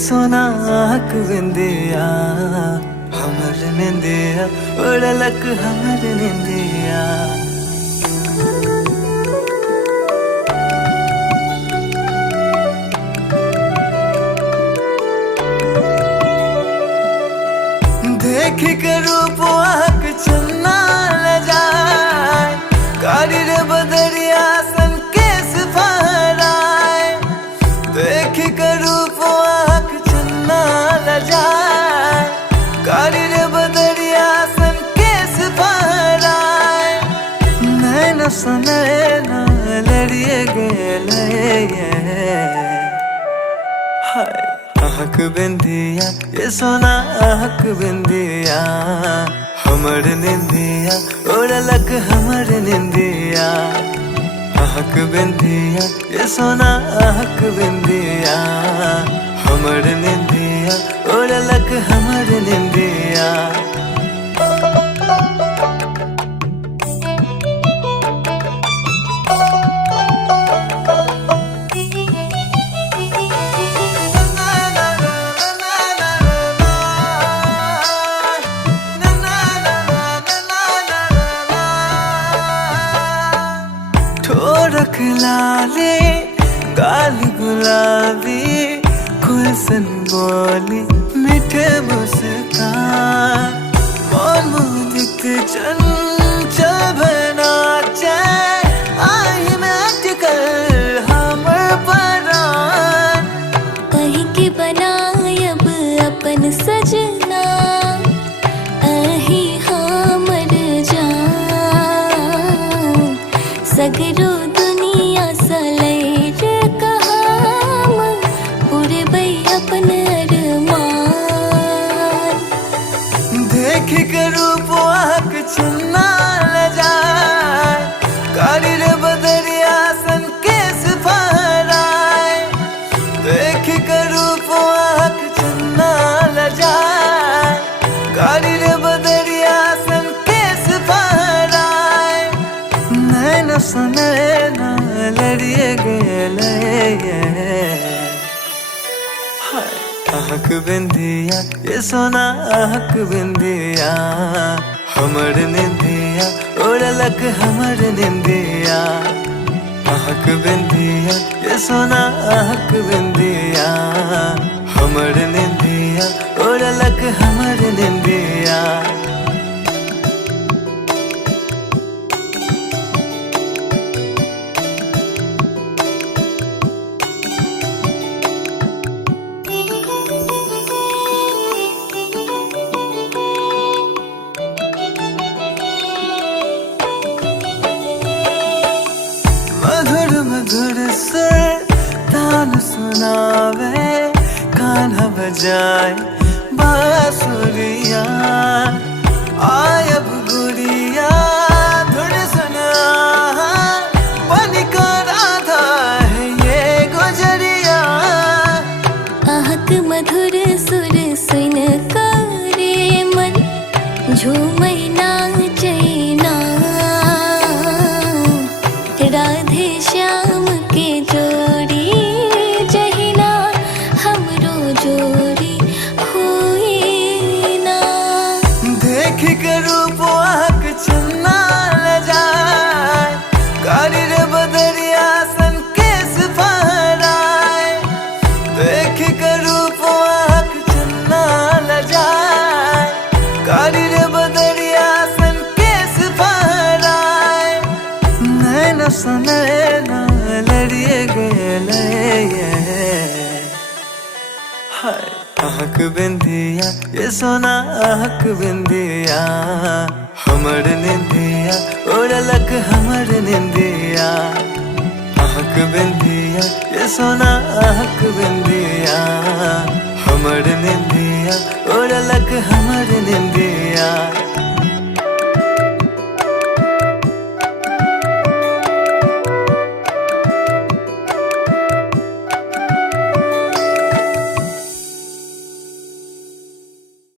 सोना हक बिंदिया हमर निंदिया उड़लक हमर निंदिया। देख के रूप आँख चन्ना ल जाए, कारी रे बदरिया सन केस फहराए। देख के रूप आँख चन्ना ल जाए, कारी रे बदरिया सन केस फहराए। नैन सुने न लड़िए गेले हाय हक बिंदिया ये सोना हक बिंदिया हमर निंदिया उड़लक हमर निंदिया। हक बिंदिया ये सोना हक बिंदिया हमर निंदिया उड़लक हमर निंदिया। ठोरक लाले गाली गुलाबी गुलशन बोली मीठे मुस्कान। मौन मुदित चंचल बनाचे आई में अटकल हमर परान। कहीं के बनायब अपन सजना अही हमर जान। सगरो दुनिया सलैर कहाम पूरे बई अपन अरमान। देख के रूप आँख चन्ना ल जाए, कारी रे बदरिया सन केस फहराए। देख के रूप आँख चन्ना ल जाए, कारी रे बदरिया सन केस फहराए। नैन सुने न लड़िए गेले हाय हक बिंदिया ये सोना हक बिंदिया हमर निंदिया उड़लक हमर निंदिया। हक बिंदिया ये सोना हक बिंदिया हमर निंदिया उड़लक हमर निंदिया। मधुर मधुर सुर तान सुनावे कान्हा बजाए बांसुरिया। आयब गुड़िया धुन सुना बन कर राधा है ये गुजरिया। आहक मधुर सुर सुन करे मन झूमै नाचैना। राधे श्याम के जोड़ी जहिना हमरो जोड़ी हुई ना। देख के रूप आँख चन्ना ल जाए, कारी रे बदरिया सन केस फहराए। देख के रूप आँख चन्ना ल जाए, कारी रे बदरिया सन केस फहराए। नैन सुने न लड़िए गेले हाय हक बिंदिया ये सोना हक बिंदिया हमर निंदिया उड़लक हमर निंदिया। हक बिंदिया ये सोना हक बिंदिया हमर निंदिया उड़लक हमर निंदिया।